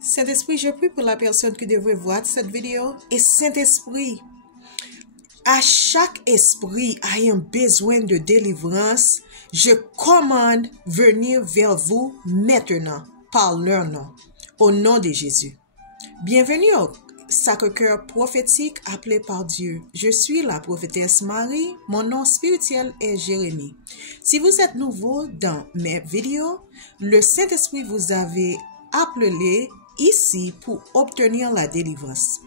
Saint-Esprit, je prie pour la personne qui devrait voir cette vidéo. Et Saint-Esprit, à chaque esprit ayant besoin de délivrance, je commande venir vers vous maintenant par leur nom, au nom de Jésus. Bienvenue au Sacré-Cœur prophétique appelé par Dieu. Je suis la prophétesse Marie. Mon nom spirituel est Jérémie. Si vous êtes nouveau dans mes vidéos, le Saint-Esprit vous avait appelé ici pour obtenir la délivrance.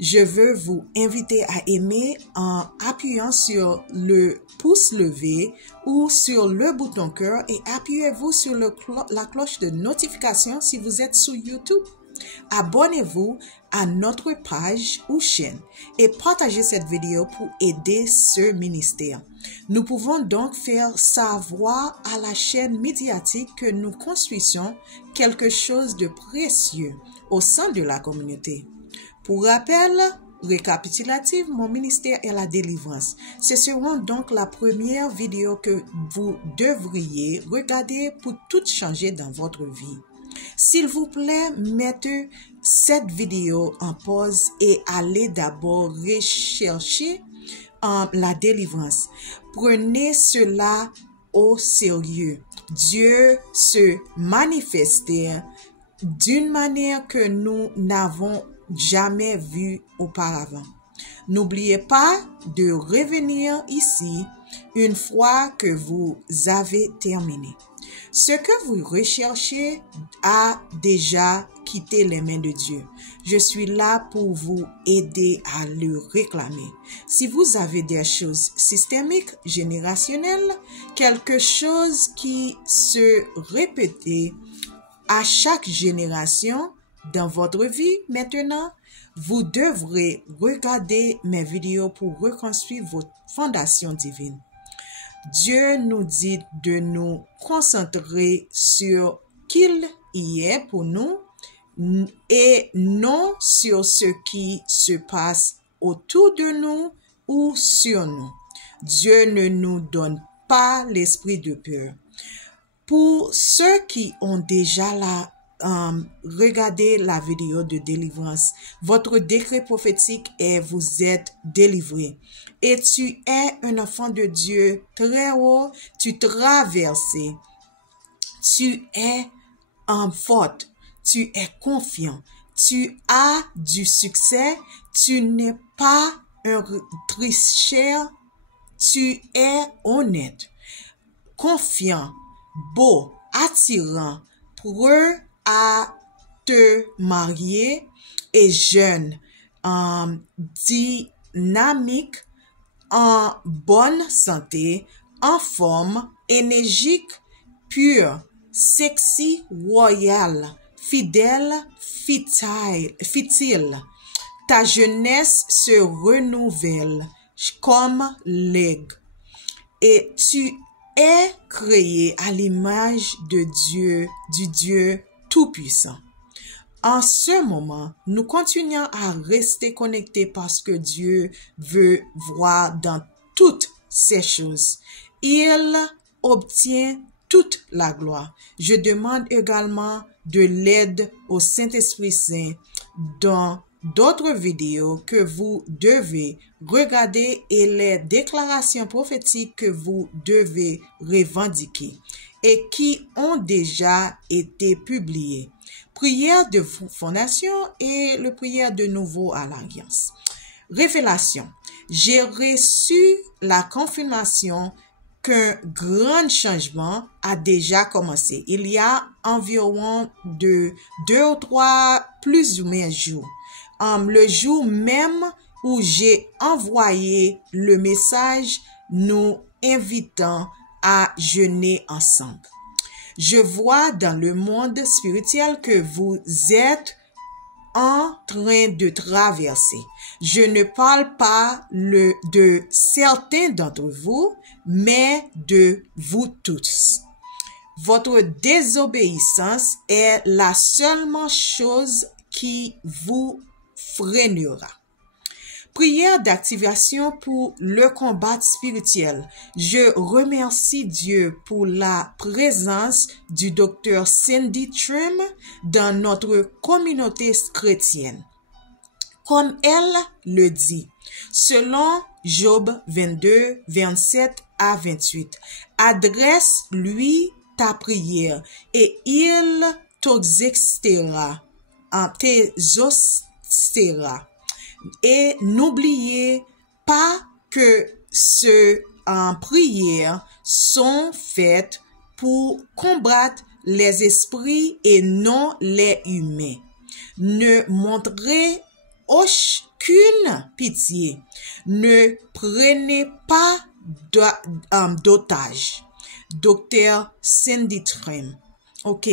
Je veux vous inviter à aimer en appuyant sur le pouce levé ou sur le bouton cœur et appuyez-vous sur la cloche de notification si vous êtes sur YouTube. Abonnez-vous à notre page ou chaîne et partagez cette vidéo pour aider ce ministère. Nous pouvons donc faire savoir à la chaîne médiatique que nous construisons quelque chose de précieux au sein de la communauté. Pour rappel récapitulatif, mon ministère est la délivrance. Ce sera donc la première vidéo que vous devriez regarder pour tout changer dans votre vie. S'il vous plaît, mettez cette vidéo en pause et allez d'abord rechercher la délivrance. Prenez cela au sérieux. Dieu se manifestait d'une manière que nous n'avons jamais vue auparavant. N'oubliez pas de revenir ici une fois que vous avez terminé. Ce que vous recherchez a déjà quitté les mains de Dieu. Je suis là pour vous aider à le réclamer. Si vous avez des choses systémiques, générationnelles, quelque chose qui se répète à chaque génération dans votre vie maintenant, vous devrez regarder mes vidéos pour reconstruire votre fondation divine. Dieu nous dit de nous concentrer sur qu'il y est pour nous et non sur ce qui se passe autour de nous ou sur nous. Dieu ne nous donne pas l'esprit de peur. Pour ceux qui ont déjà regardé la vidéo de délivrance, votre décret prophétique est vous êtes délivré. Et tu es un enfant de Dieu très haut, tu traverses, tu es en forte, tu es confiant, tu as du succès, tu n'es pas un tricheur, tu es honnête, confiant, beau, attirant, prêt à te marier et jeune, dynamique, en bonne santé, en forme, énergique, pur, sexy, royal, fidèle, futile. Ta jeunesse se renouvelle comme l'aigle. Et tu es créé à l'image de Dieu, du Dieu Tout-Puissant. En ce moment, nous continuons à rester connectés parce que Dieu veut voir dans toutes ces choses. Il obtient toute la gloire. Je demande également de l'aide au Saint-Esprit Saint dans d'autres vidéos que vous devez regarder et les déclarations prophétiques que vous devez revendiquer et qui ont déjà été publiées. Prière de fondation et le prière de nouveau à l'Alliance. Révélation. J'ai reçu la confirmation qu'un grand changement a déjà commencé. Il y a environ 2 ou 3 plus ou moins jours. Le jour même où j'ai envoyé le message nous invitant à jeûner ensemble. Je vois dans le monde spirituel que vous êtes en train de traverser. Je ne parle pas de certains d'entre vous, mais de vous tous. Votre désobéissance est la seule chose qui vous freinera. Prière d'activation pour le combat spirituel. Je remercie Dieu pour la présence du docteur Cindy Trimm dans notre communauté chrétienne. Comme elle le dit, selon Job 22, 27 à 28, adresse-lui ta prière et il t'exaucera. Et n'oubliez pas que ces prières sont faites pour combattre les esprits et non les humains. Ne montrez aucune pitié. Ne prenez pas d'otage. Docteur Cindy Trimm. Ok.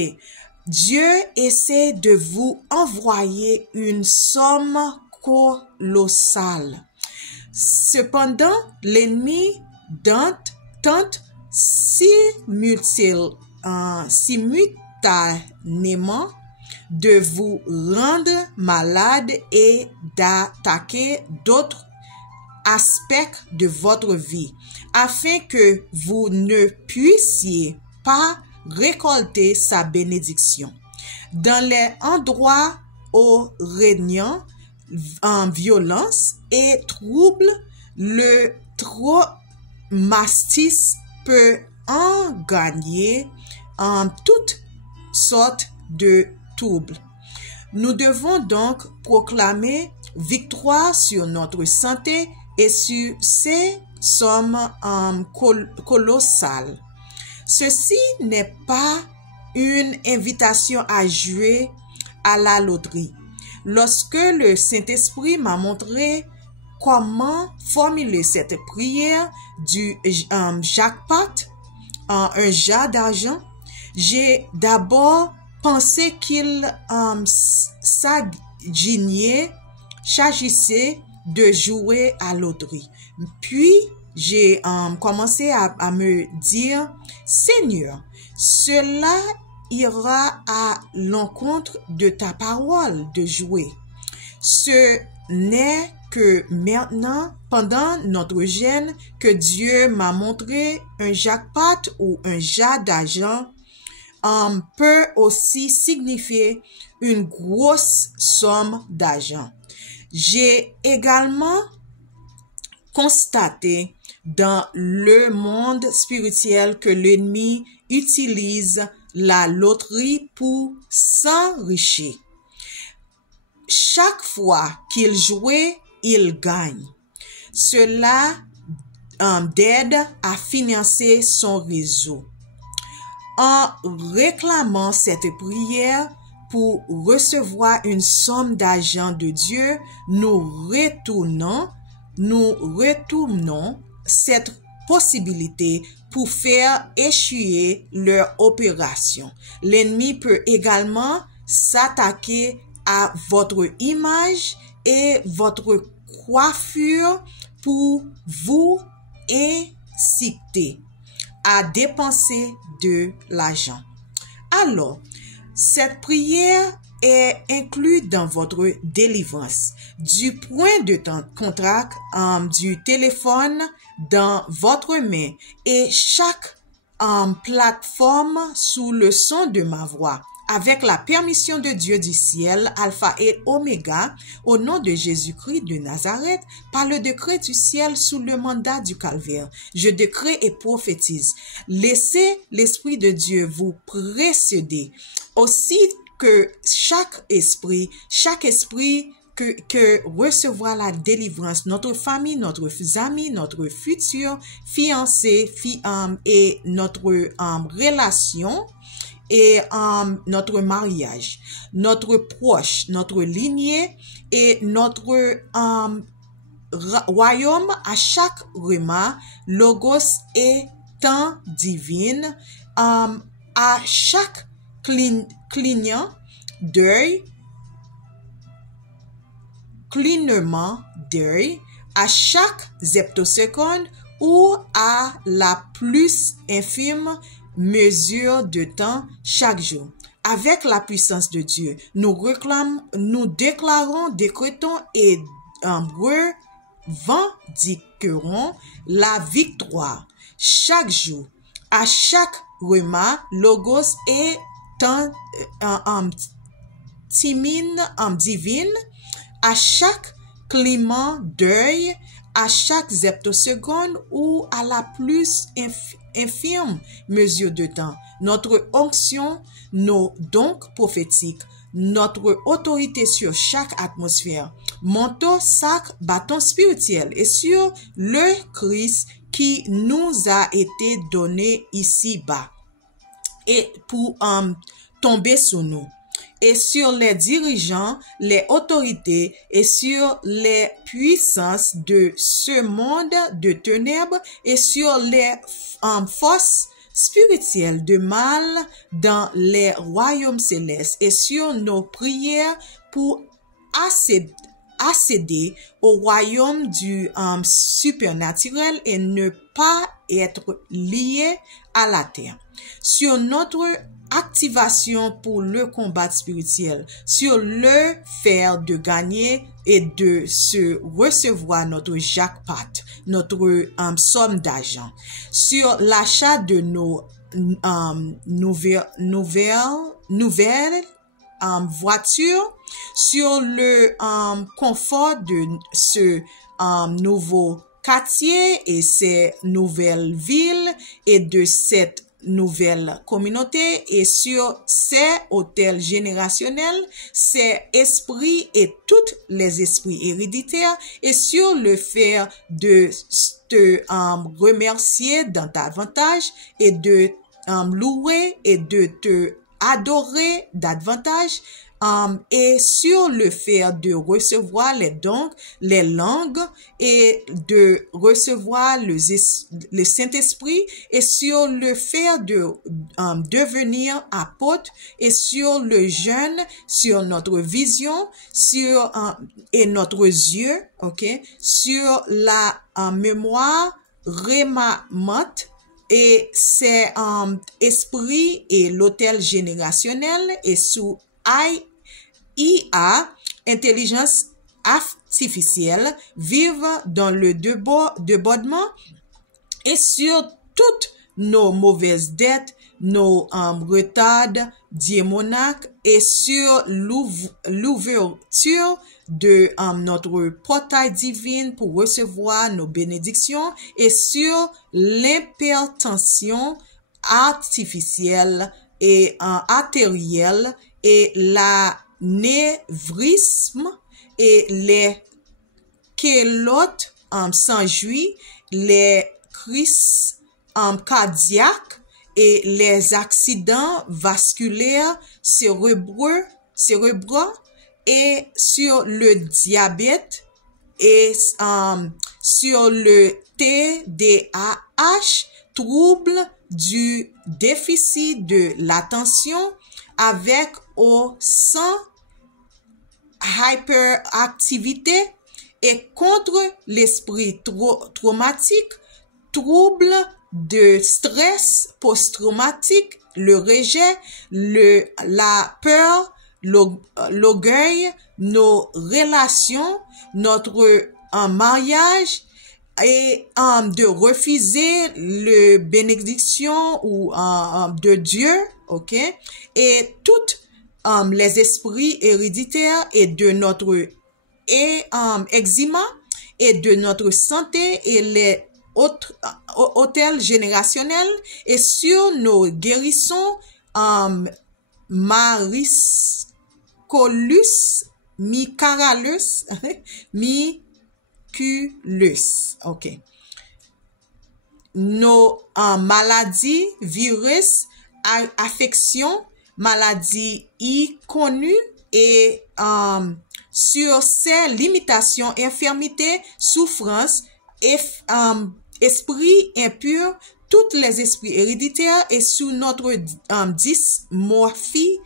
Dieu essaie de vous envoyer une somme colossale. Cependant, l'ennemi tente simultanément de vous rendre malade et d'attaquer d'autres aspects de votre vie afin que vous ne puissiez pas récolter sa bénédiction. Dans les endroits où régnant violence et trouble, le traumatisme peut en gagner toutes sortes de troubles. Nous devons donc proclamer victoire sur notre santé et sur ces sommes colossales. Ceci n'est pas une invitation à jouer à la loterie. Lorsque le Saint-Esprit m'a montré comment formuler cette prière du jackpot, un jas d'argent, j'ai d'abord pensé qu'il s'agissait de jouer à la loterie. Puis, j'ai commencé à me dire, Seigneur, cela ira à l'encontre de ta parole de jouer. Ce n'est que maintenant, pendant notre jeûne, que Dieu m'a montré un jackpot ou un jas d'argent peut aussi signifier une grosse somme d'argent. J'ai également constaté dans le monde spirituel que l'ennemi utilise la loterie pour s'enrichir. Chaque fois qu'il jouait, il gagne. Cela aide à financer son réseau. En réclamant cette prière pour recevoir une somme d'argent de Dieu, nous retournons cette possibilité pour faire échouer leur opération. L'ennemi peut également s'attaquer à votre image et votre coiffure pour vous inciter à dépenser de l'argent. Alors, cette prière est incluse dans votre délivrance. Du point de contact du téléphone dans votre main et chaque plateforme sous le son de ma voix. Avec la permission de Dieu du ciel, Alpha et Oméga, au nom de Jésus-Christ de Nazareth, par le décret du ciel sous le mandat du calvaire, je décrète et prophétise. Laissez l'Esprit de Dieu vous précéder. Aussi que chaque esprit que recevra la délivrance, notre famille, notre amis, notre futur fiancé, et notre relation, et notre mariage, notre proche, notre lignée et notre royaume à chaque remas, logos et temps divine, à chaque clignement d'œil, à chaque zeptoseconde ou à la plus infime mesure de temps chaque jour. Avec la puissance de Dieu, nous déclarons, décrétons et revendiquerons la victoire. Chaque jour, à chaque repas, Logos est divine, à chaque climat deuil, à chaque zeptoseconde ou à la plus infime mesure de temps. Notre onction, nos dons prophétiques, notre autorité sur chaque atmosphère, manteau, sac, bâton spirituel et sur le Christ qui nous a été donné ici-bas et pour tomber sur nous, et sur les dirigeants, les autorités et sur les puissances de ce monde de ténèbres et sur les forces spirituelles de mal dans les royaumes célestes et sur nos prières pour accéder au royaume du supernaturel et ne pas être lié à la terre. Sur notre activation pour le combat spirituel, sur le faire de gagner et de se recevoir notre jackpot, notre somme d'argent, sur l'achat de nos nouvelles voitures, sur le confort de ce nouveau quartier et ces nouvelles villes et de cette nouvelle communauté et sur ces hôtels générationnels, ces esprits et tous les esprits héréditaires et sur le fait de te remercier dans davantage et de louer et de te adorer davantage et sur le fait de recevoir les dons, les langues et de recevoir le Saint-Esprit et sur le fait de devenir apôtre et sur le jeûne, sur notre vision, sur et notre yeux, ok, sur la mémoire rémamante et c'est esprit et l'hôtel générationnel et sous IA, intelligence artificielle, vivent dans le débordement et sur toutes nos mauvaises dettes, nos retards démoniaques et sur l'ouverture de notre portail divin pour recevoir nos bénédictions et sur l'hypertension artificielle et artérielle et l'anévrisme et les kélotes sans-juis, les crises cardiaques et les accidents vasculaires cérébraux et sur le diabète et sur le TDAH, trouble du déficit de l'attention avec au sang hyperactivité et contre l'esprit traumatique, trouble de stress post-traumatique, le rejet, la peur, l'orgueil, nos relations, notre mariage et de refuser le bénédiction ou de Dieu, ok, et toutes les esprits héréditaires et de notre eczéma et de notre santé et les autres hôtels générationnels et sur nos guérissons Mariscolus, Micaralus, Miculus, ok. Nos maladies, virus, affections, maladies inconnues et sur ces limitations, infirmités, souffrances, esprits impurs, tous les esprits héréditaires et sous notre dysmorphie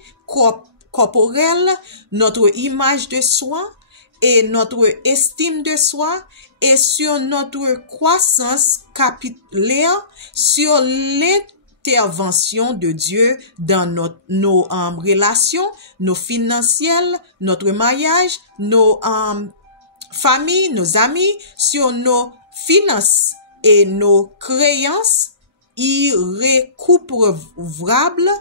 corporelle, notre image de soi et notre estime de soi et sur notre croissance capillaire, sur l'intervention de Dieu dans nos relations, nos financières, notre mariage, nos familles, nos amis, sur nos finances et nos créances irrécouvrables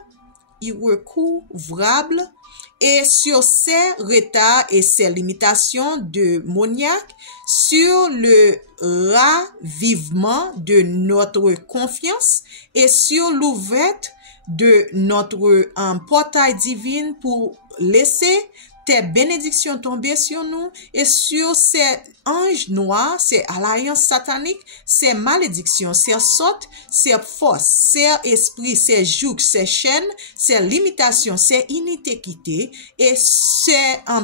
et sur ses retards et ses limitations démoniaques, sur le ravivement de notre confiance et sur l'ouverture de notre portail divin pour laisser tes bénédictions tomber sur nous et sur ces anges noirs, ces alliances sataniques, ces malédictions, ces sortes, ces forces, ces esprits, ces jougs, ces chaînes, ces limitations, ces iniquités et ces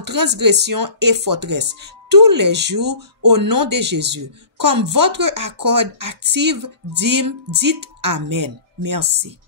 transgressions et forteresses. Tous les jours, au nom de Jésus. Comme votre accord active, dites Amen. Merci.